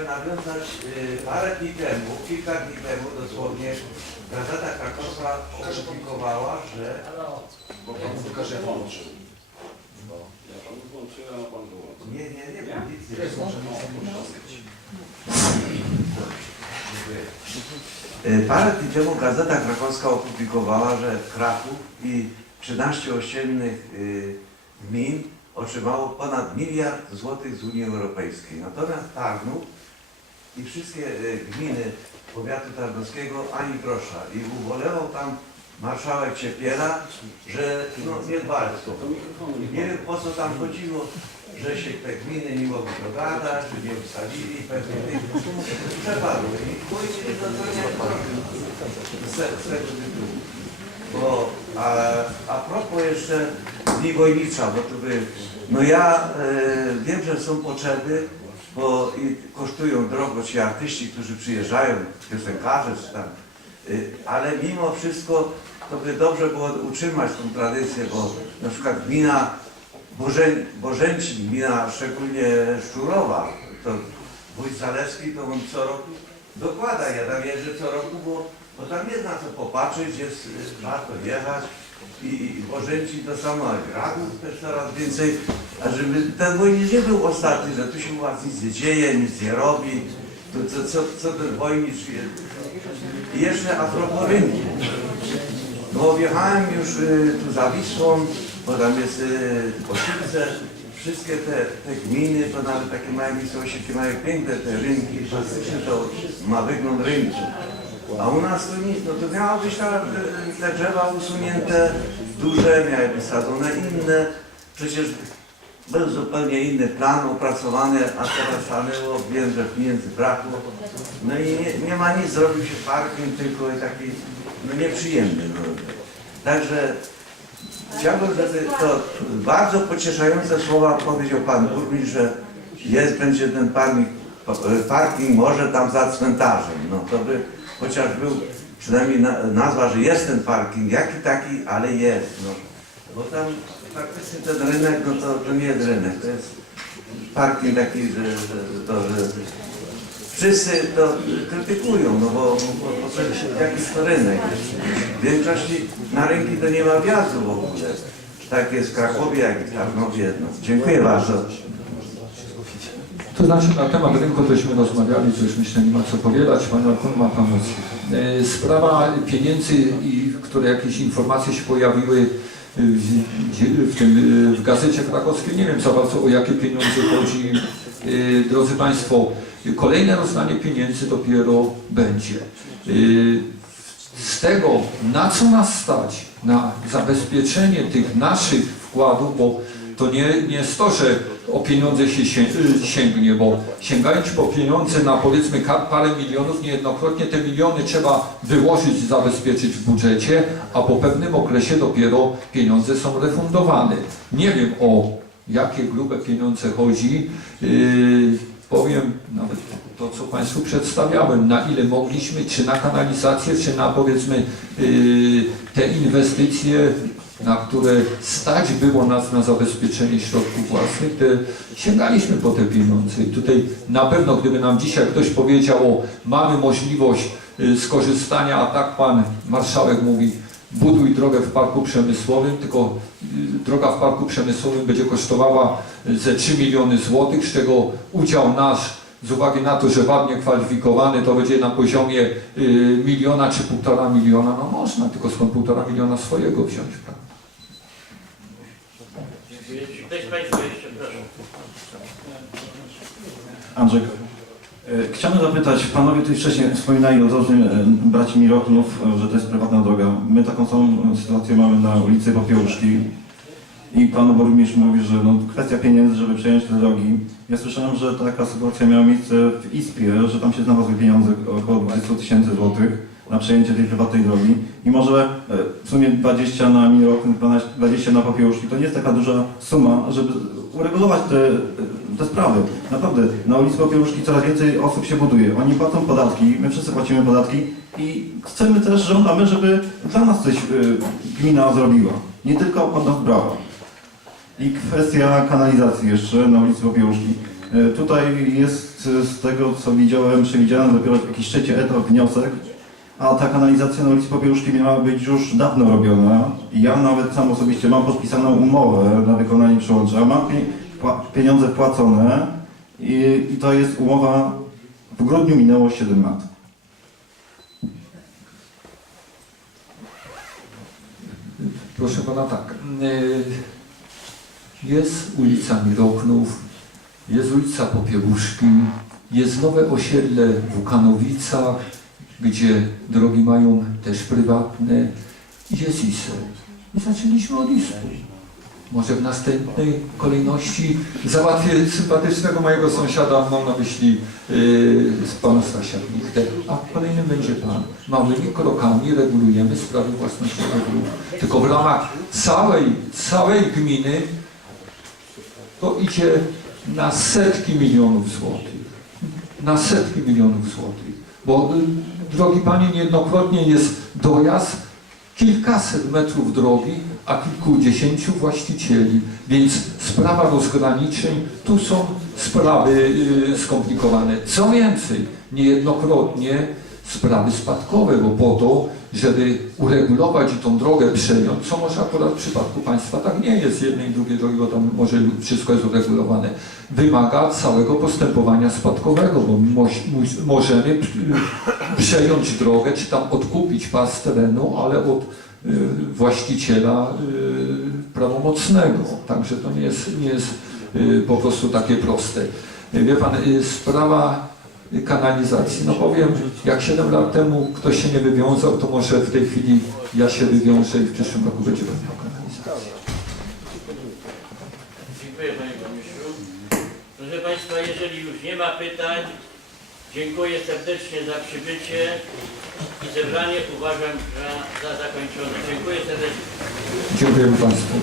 chciałem nawiązać y, parę dni temu, kilka dni temu dosłownie, Gazeta Krakowska opublikowała, że Bo pan pokaże jak łączył. Ja panu włączyłem, a pan wyłączył. nie, nie, nie, Nie? policja. To jest. Y, Parę dni temu Gazeta Krakowska opublikowała, że Kraków i 13 ościennych y, gmin otrzymało ponad miliard złotych z Unii Europejskiej. Natomiast Tarnów i wszystkie y, gminy powiatu tarnowskiego ani grosza. I ubolewał tam marszałek Ciepiela, że no, nie dbali o to. Nie wiem po co tam chodziło, że się te gminy nie mogły dogadać, że nie ustalili pewnie przepadły. I nie z, z tego tytułu. Bo a, a propos jeszcze Dni Wojnicza, bo to by, no ja e, wiem, że są potrzeby, bo kosztują drogo ci artyści, którzy przyjeżdżają, piosenkarze czy tam, y, ale mimo wszystko to by dobrze było utrzymać tą tradycję, bo na przykład gmina Bożę, Bożęcin, gmina szczególnie Szczurowa, to wójt Zalewski to on co roku dokłada, ja tam jeżdżę co roku, bo, bo tam jest na co popatrzeć, jest y, warto jechać i, i Bożęcin to samo, a Gradów też coraz więcej, a żeby ten wojnicz nie był ostatni, że tu się was nic nie dzieje, nic nie robi, to co, co, co ten wojnicz jest. I jeszcze a propos rynku. No wjechałem już y, tu za Wisłą, bo tam jest y, Osice, wszystkie te, te gminy, to nawet takie małe miejscowości mają piękne te rynki, faktycznie to ma wygląd rynku. A u nas to nic, no to miało być ta, te drzewa usunięte, duże, miały być sadzone inne, przecież był zupełnie inny plan opracowany, a teraz stanęło, wiem, że pieniędzy brakło. No i nie, nie ma nic, zrobił się parking tylko taki no nieprzyjemny. No. Także chciałbym, żeby to bardzo pocieszające słowa powiedział Pan Burmistrz, że jest, będzie ten parking, parking może tam za cmentarzem. No to by chociaż był przynajmniej na, nazwa, że jest ten parking, jaki taki, ale jest. No. Bo tam faktycznie ten rynek, no to, to nie jest rynek, to jest parking taki, że, że, to, że wszyscy to krytykują, no bo, bo, bo to jest jakiś to rynek. W większości na rynki to nie ma wjazdu w ogóle. Tak jest w Krakowie, jak i w Tarnowie. No, dziękuję bardzo. To znaczy na temat rynku tośmy rozmawiali, to już myślę nie ma co powiadać, Pan Alkon ma. E, Sprawa pieniędzy, i które jakieś informacje się pojawiły w, tym, w gazecie krakowskiej, nie wiem za bardzo o jakie pieniądze chodzi. E, Drodzy Państwo, kolejne rozdanie pieniędzy dopiero będzie. E, Z tego, na co nas stać, na zabezpieczenie tych naszych wkładów, bo to nie, nie jest to, że o pieniądze się się- sięgnie, bo sięgając po pieniądze na powiedzmy parę milionów, niejednokrotnie te miliony trzeba wyłożyć, zabezpieczyć w budżecie, a po pewnym okresie dopiero pieniądze są refundowane. Nie wiem o jakie grube pieniądze chodzi. Yy, powiem nawet to, co Państwu przedstawiałem, na ile mogliśmy, czy na kanalizację, czy na powiedzmy yy, te inwestycje, na które stać było nas na zabezpieczenie środków własnych, te, sięgaliśmy po te pieniądze. I tutaj na pewno, gdyby nam dzisiaj ktoś powiedział, o, mamy możliwość y, skorzystania, a tak Pan Marszałek mówi, buduj drogę w parku przemysłowym, tylko y, droga w parku przemysłowym będzie kosztowała y, ze 3 miliony złotych, z czego udział nasz z uwagi na to, że ładnie kwalifikowany, to będzie na poziomie y, miliona czy półtora miliona, no można, tylko skąd półtora miliona swojego wziąć, prawda? Andrzej. E, Chciałem zapytać, panowie tutaj wcześniej wspominali o drodze e, braci Mirochnów, że to jest prywatna droga. My taką samą sytuację mamy na ulicy Popiełuszki i pan burmistrz mówi, że no, kwestia pieniędzy, żeby przejąć te drogi. Ja słyszałem, że taka sytuacja miała miejsce w Ispie, że tam się znalazły pieniądze, około 20 tysięcy złotych na przejęcie tej prywatnej drogi i może e, w sumie 20 na Mirochnów, 20 na Popiełuszki to nie jest taka duża suma, żeby uregulować te, te sprawy. Naprawdę, na ulicy Popiełuszki coraz więcej osób się buduje. Oni płacą podatki, my wszyscy płacimy podatki i chcemy też, żądamy, żeby dla nas coś y, gmina zrobiła. Nie tylko od nas brała. I kwestia kanalizacji jeszcze na ulicy Popiełuszki. E, Tutaj jest e, z tego, co widziałem, przewidziany dopiero jakiś trzeci etap wniosek, a ta kanalizacja na ulicy Popiełuszki miała być już dawno robiona. Ja nawet sam osobiście mam podpisaną umowę na wykonanie przyłącza, mam pieniądze wpłacone i, i to jest umowa, w grudniu minęło 7 lat. Proszę pana tak. y, Jest ulica Mirochnów, jest ulica Popiełuszki, jest nowe osiedle w Łukanowicach, gdzie drogi mają też prywatne jest ISE. I zaczęliśmy od ISE. Może w następnej kolejności załatwię sympatycznego mojego sąsiada, mam na myśli yy, pana Stasia Gnichtę, a kolejnym będzie pan. Małymi krokami regulujemy sprawy własności dróg. Tylko w ramach całej, całej gminy to idzie na setki milionów złotych. Na setki milionów złotych. Bo y, drogi panie, niejednokrotnie jest dojazd kilkaset metrów drogi, a kilkudziesięciu właścicieli. Więc sprawa rozgraniczeń, tu są sprawy y, skomplikowane. Co więcej, niejednokrotnie sprawy spadkowe, bo po to, żeby uregulować i tą drogę przejąć, co może akurat w przypadku państwa tak nie jest, jednej i drugiej drogi, bo tam może wszystko jest uregulowane, wymaga całego postępowania spadkowego, bo możemy przejąć drogę, czy tam odkupić pas terenu, ale od y, właściciela y, prawomocnego. Także to nie jest, nie jest y, po prostu takie proste. Wie pan, sprawa kanalizacji, no powiem, jak 7 lat temu ktoś się nie wywiązał, to może w tej chwili ja się wywiążę i w przyszłym roku będzie pan miał kanalizację. Dziękuję Panie Burmistrzu. Proszę Państwa, jeżeli już nie ma pytań, dziękuję serdecznie za przybycie i zebranie uważam za, za zakończone. Dziękuję serdecznie. Dziękuję Państwu.